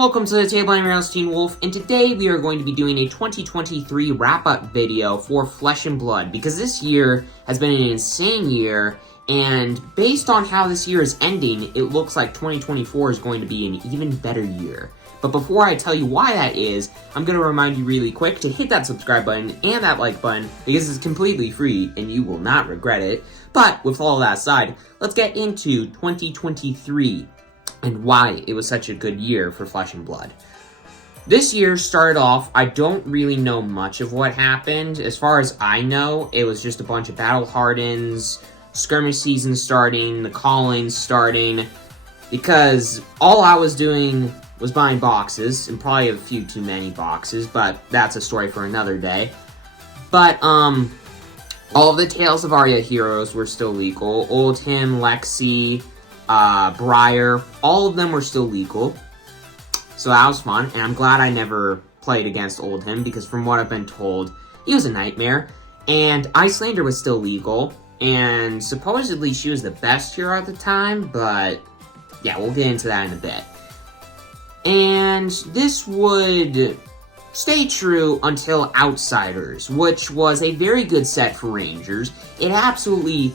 welcome to the table. I'm your host, Teen Wolf, and today we are going to be doing a 2023 wrap-up video for Flesh and Blood, because this year has been an insane year, and based on how this year is ending, it looks like 2024 is going to be an even better year. But before I tell you why that is, I'm going to remind you really quick to hit that subscribe button and that like button, because it's completely free and you will not regret it. But with all that aside, let's get into 2023. And why it was such a good year for Flesh and Blood. This year started off, I don't really know much of what happened. As far as I know, it was just a bunch of battle hardens, skirmish season starting, the callings starting, because all I was doing was buying boxes, and probably a few too many boxes, but that's a story for another day. But, all of the Tales of Arya heroes were still legal. Oldhim, Lexi, Briar, all of them were still legal, so that was fun, and I'm glad I never played against Oldhim, because from what I've been told, he was a nightmare, and Icelander was still legal, and supposedly she was the best hero at the time, but yeah, we'll get into that in a bit. And this would stay true until Outsiders, which was a very good set for Rangers. It absolutely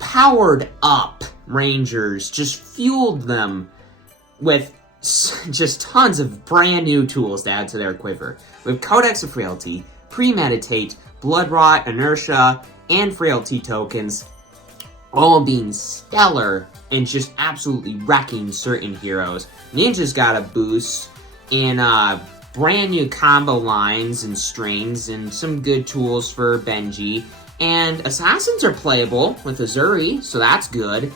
powered up Rangers, just fueled them with just tons of brand new tools to add to their quiver. With Codex of Frailty, Premeditate, Blood Rot, Inertia, and Frailty tokens, all being stellar and just absolutely wrecking certain heroes. Ninja's got a boost in brand new combo lines and strings and some good tools for Benji. And Assassins are playable with Azuri, so that's good.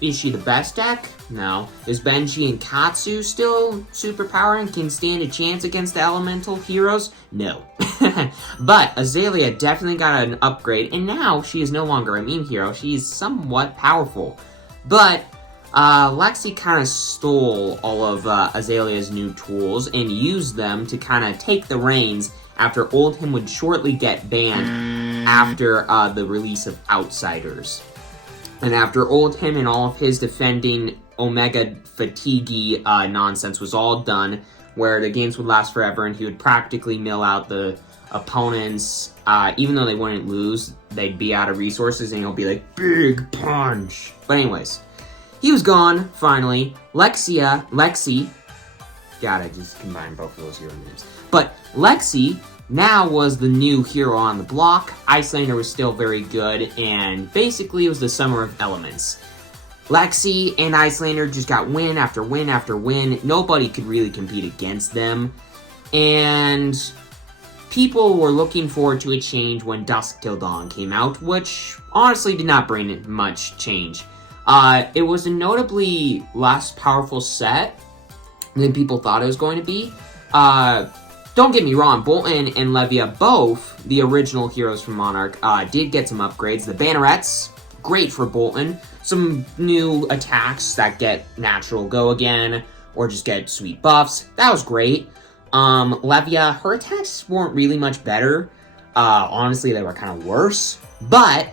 Is she the best deck? No. Is Benji and Katsu still superpowered and can stand a chance against the elemental heroes? No. But Azalea definitely got an upgrade, and now she is no longer a meme hero. She is somewhat powerful. But Lexi kind of stole all of Azalea's new tools and used them to kind of take the reins after Oldhim would shortly get banned after the release of Outsiders. And after Oldhim and all of his defending Omega fatigue nonsense was all done, where the games would last forever and he would practically mill out the opponents, even though they wouldn't lose, they'd be out of resources and he'll be like, big punch. But anyways, he was gone, finally. Lexi, God, I just combined both of those hero names. But Lexi now was the new hero on the block. Icelander was still very good, and basically it was the summer of elements. Lexi and Icelander just got win after win after win. Nobody could really compete against them, and people were looking forward to a change when Dusk Till Dawn came out, which honestly did not bring much change. It was a notably less powerful set than people thought it was going to be. Don't get me wrong, Bolton and Levia, both the original heroes from Monarch, did get some upgrades. The Bannerets, great for Bolton. Some new attacks that get natural go again, or just get sweet buffs. That was great. Levia, her attacks weren't really much better. Honestly, they were kind of worse. But,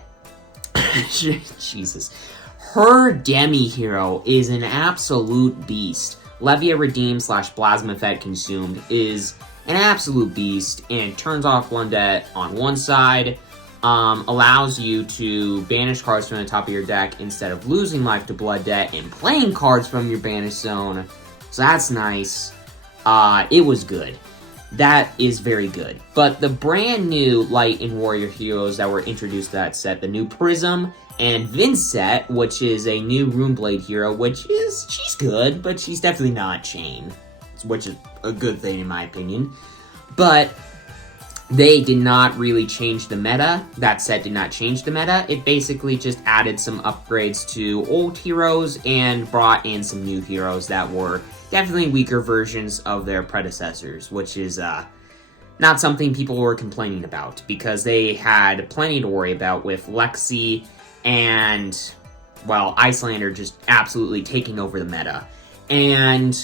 Jesus, her demi-hero is an absolute beast. Levia Redeemed / Plasma Fed Consumed is an absolute beast, and turns off Blood Debt on one side, allows you to banish cards from the top of your deck instead of losing life to Blood Debt and playing cards from your banish zone, so that's nice. It was good. That is very good. But the brand new Light and Warrior heroes that were introduced to that set, the new Prism and Vincent, which is a new Runeblade hero, she's good, but she's definitely not Chain, which is a good thing in my opinion. But they did not really change the meta. That set did not change the meta. It basically just added some upgrades to old heroes and brought in some new heroes that were definitely weaker versions of their predecessors, which is not something people were complaining about, because they had plenty to worry about with Lexi and, well, Icelander just absolutely taking over the meta. And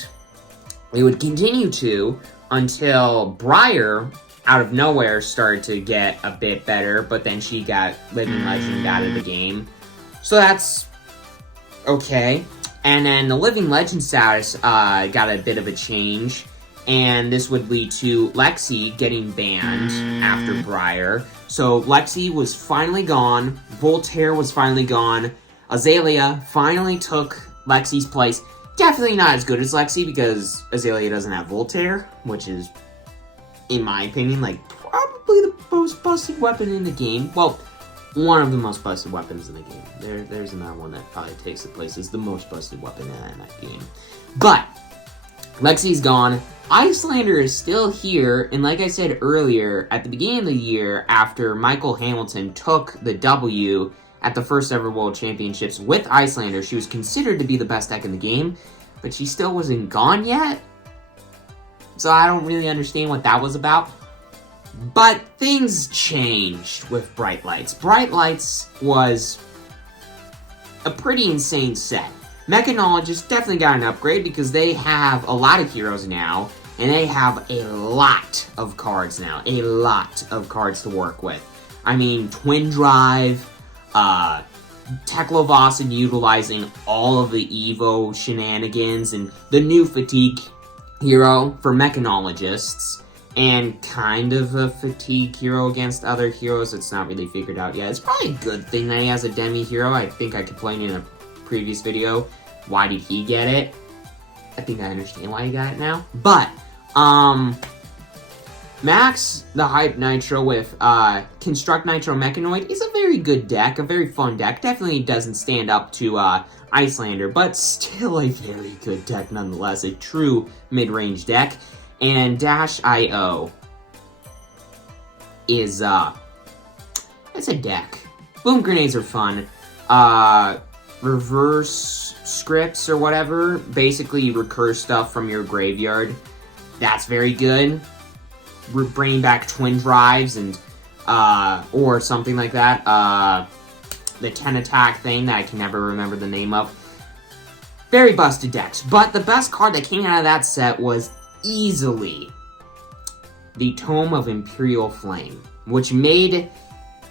it would continue to until Briar, out of nowhere, started to get a bit better, but then she got Living Legend out of the game. So that's okay. And then the Living Legend status got a bit of a change, and this would lead to Lexi getting banned after Briar. So Lexi was finally gone, Voltaire was finally gone, Azalea finally took Lexi's place. Definitely not as good as Lexi, because Azalea doesn't have Voltaire, which is, in my opinion, like, probably the most busted weapon in the game. Well, one of the most busted weapons in the game. There's another one that probably takes the place as the most busted weapon in that game. But Lexi's gone. Icelander is still here, and like I said earlier, at the beginning of the year, after Michael Hamilton took the W at the first ever World Championships with Icelander, she was considered to be the best deck in the game, but she still wasn't gone yet. So I don't really understand what that was about. But things changed with Bright Lights. Bright Lights was a pretty insane set. Mechanologists definitely got an upgrade because they have a lot of heroes now, and they have a lot of cards now. A lot of cards to work with. I mean, Twin Drive, Teklovacid utilizing all of the Evo shenanigans, and the new Fatigue hero for Mechanologists, and kind of a Fatigue hero against other heroes. It's not really figured out yet. It's probably a good thing that he has a Demi hero. I think I complained in a previous video. Why did he get it? I think I understand why he got it now. But, Max the Hype Nitro with Construct Nitro Mechanoid is a very good deck, a very fun deck. Definitely doesn't stand up to Icelander, but still a very good deck nonetheless. A true mid-range deck. And Dash IO is, it's a deck. Boom Grenades are fun. Reverse Scripts or whatever, basically you recurse stuff from your graveyard. That's very good. Bringing back Twin Drives and, or something like that. The 10 attack thing that I can never remember the name of. Very busted decks. But the best card that came out of that set was easily the Tome of Imperial Flame, which made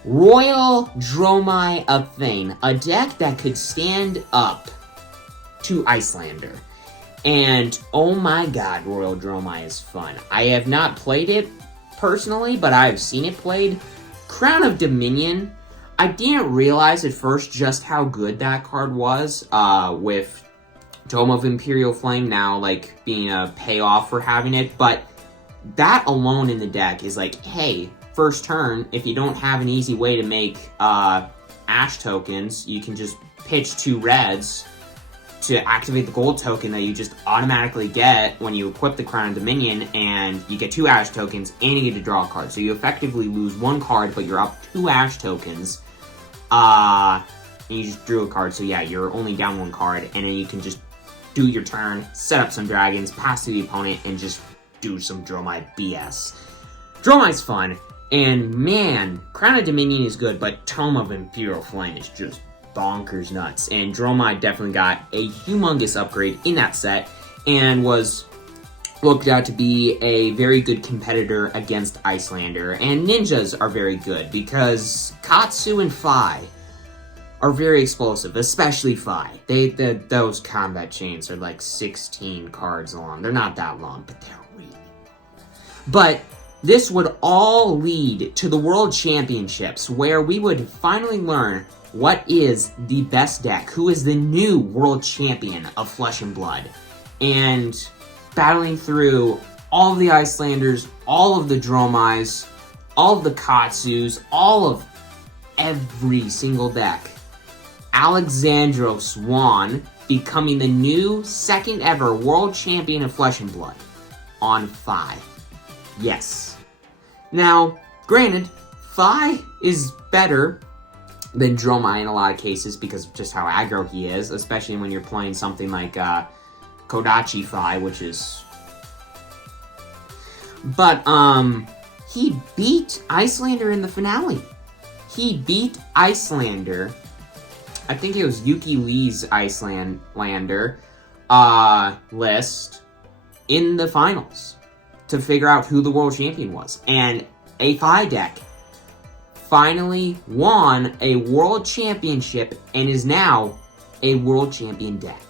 Royal Dromai a thing. A deck that could stand up to Icelander. And, oh my god, Royal Dromai is fun. I have not played it personally, but I've seen it played. Crown of Dominion, I didn't realize at first just how good that card was, with Tome of Imperial Flame now, like, being a payoff for having it, but that alone in the deck is like, hey, first turn, if you don't have an easy way to make, Ash tokens, you can just pitch 2 reds to activate the gold token that you just automatically get when you equip the Crown of Dominion, and you get 2 Ash tokens, and you get to draw a card. So you effectively lose 1 card, but you're up 2 Ash tokens, and you just drew a card, so yeah, you're only down 1 card, and then you can just do your turn, set up some dragons, pass to the opponent, and just do some Dromai BS. Dromai's fun, and man, Crown of Dominion is good, but Tome of Imperial Flame is just bonkers nuts, and Dromai definitely got a humongous upgrade in that set, and was looked out to be a very good competitor against Icelander, and ninjas are very good, because Katsu and Fi are very explosive, especially Fi. Those combat chains are like 16 cards long. They're not that long, but they're really long. But this would all lead to the World Championships, where we would finally learn what is the best deck, who is the new World Champion of Flesh and Blood. And battling through all of the Icelanders, all of the Dromais, all of the Katsus, all of every single deck. Alexandros won, becoming the new second ever World Champion of Flesh and Blood on Fi. Yes. Now, granted, Fi is better than Dromai in a lot of cases because of just how aggro he is, especially when you're playing something like Kodachi Fi, which is... But, he beat Icelander in the finale. He beat Icelander. I think it was Yuki Lee's Icelander list in the finals to figure out who the world champion was. And a Fi deck finally won a world championship and is now a world champion deck.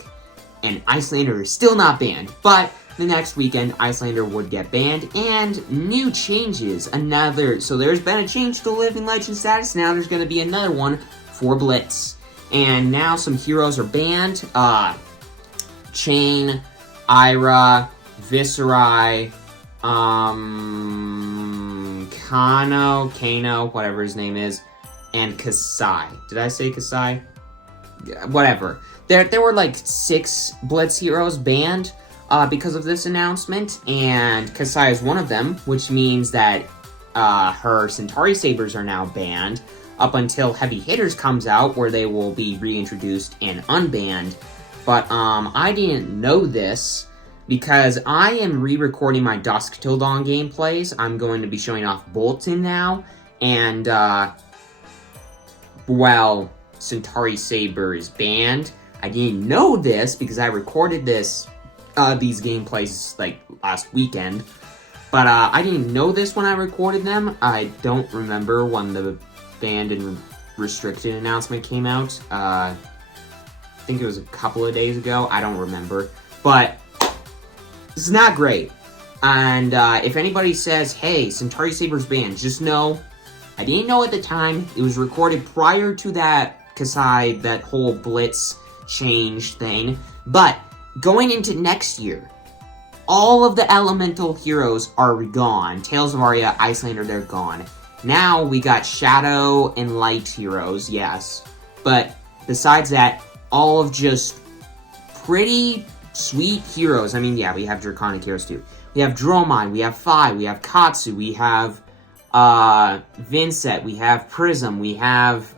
and Icelander is still not banned. But the next weekend, Icelander would get banned, and new changes. So there's been a change to the Living Legend status. Now there's going to be another one for Blitz. And now some heroes are banned. Chain, Ira, Viserai, Kano, whatever his name is, and Kasai. Did I say Kasai? Yeah, whatever. There were like 6 Blitz heroes banned because of this announcement, and Kasai is one of them, which means that her Centauri Sabers are now banned up until Heavy Hitters comes out, where they will be reintroduced and unbanned. But I didn't know this because I am re-recording my Dusk Till Dawn gameplays. I'm going to be showing off Bolton now, and well, Centauri Saber is banned. I didn't know this because I recorded these gameplays like last weekend, but I didn't know this when I recorded them. I don't remember when the banned and restricted announcement came out. I think it was a couple of days ago. I don't remember, but it's not great. And if anybody says, hey, Centauri Saber's banned, just know I didn't know at the time. It was recorded prior to that Kasai, that whole Blitz change thing. But going into next year, all of the elemental heroes are gone. Tales of Aria, Icelander, they're gone. Now we got Shadow and Light heroes, yes. But besides that, all of just pretty sweet heroes. I mean, yeah, we have Draconic heroes too. We have Dromai, we have Phi, we have Katsu, we have Vincent, we have Prism, we have,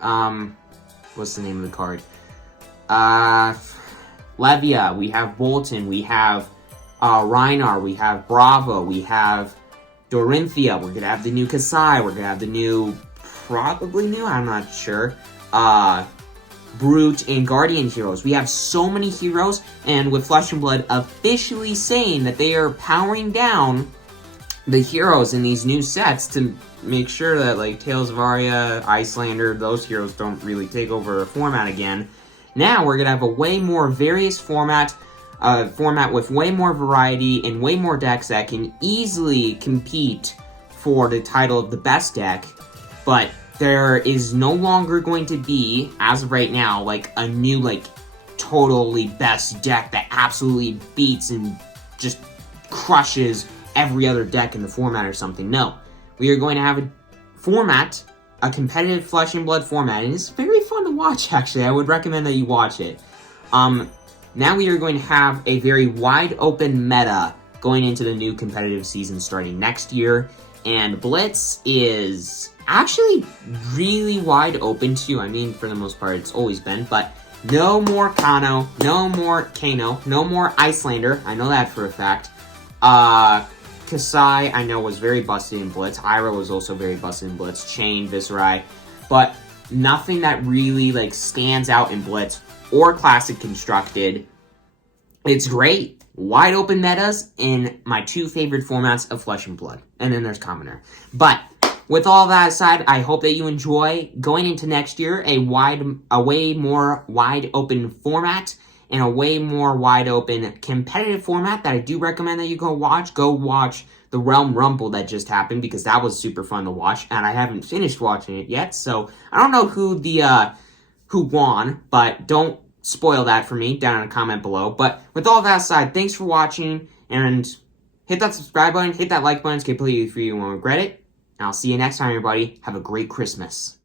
what's the name of the card? Levia, we have Bolton, we have Reinar, we have Bravo, we have Dorinthia, we're gonna have the new Kasai, we're gonna have the new, probably new, I'm not sure, Brute and Guardian heroes. We have so many heroes, and with Flesh and Blood officially saying that they are powering down the heroes in these new sets to make sure that, like, Tales of Aria, Icelander, those heroes don't really take over a format again. Now we're gonna have a way more various format with way more variety and way more decks that can easily compete for the title of the best deck, but there is no longer going to be, as of right now, like, a new, like, totally best deck that absolutely beats and just crushes every other deck in the format or something. No. We are going to have a format, a competitive Flesh and Blood format, and it's very fun to watch, actually. I would recommend that you watch it. Now we are going to have a very wide open meta going into the new competitive season starting next year, and Blitz is actually really wide open too. I mean, for the most part, it's always been, but no more Kano, no more Kano, no more Icelander. I know that for a fact. Kasai, I know, was very busted in Blitz. Ira was also very busted in Blitz. Chain, Viserai, but nothing that really, like, stands out in Blitz or Classic Constructed. It's great. Wide open metas in my 2 favorite formats of Flesh and Blood. And then there's Commoner. But with all that aside, I hope that you enjoy going into next year a way more wide open format and a way more wide open competitive format that I do recommend that you go watch. Go watch the Realm Rumble that just happened, because that was super fun to watch, and I haven't finished watching it yet, so I don't know who won, but don't spoil that for me down in a comment below. But with all that aside, thanks for watching, and hit that subscribe button, hit that like button, skip play if you won't regret it. And I'll see you next time, everybody. Have a great Christmas.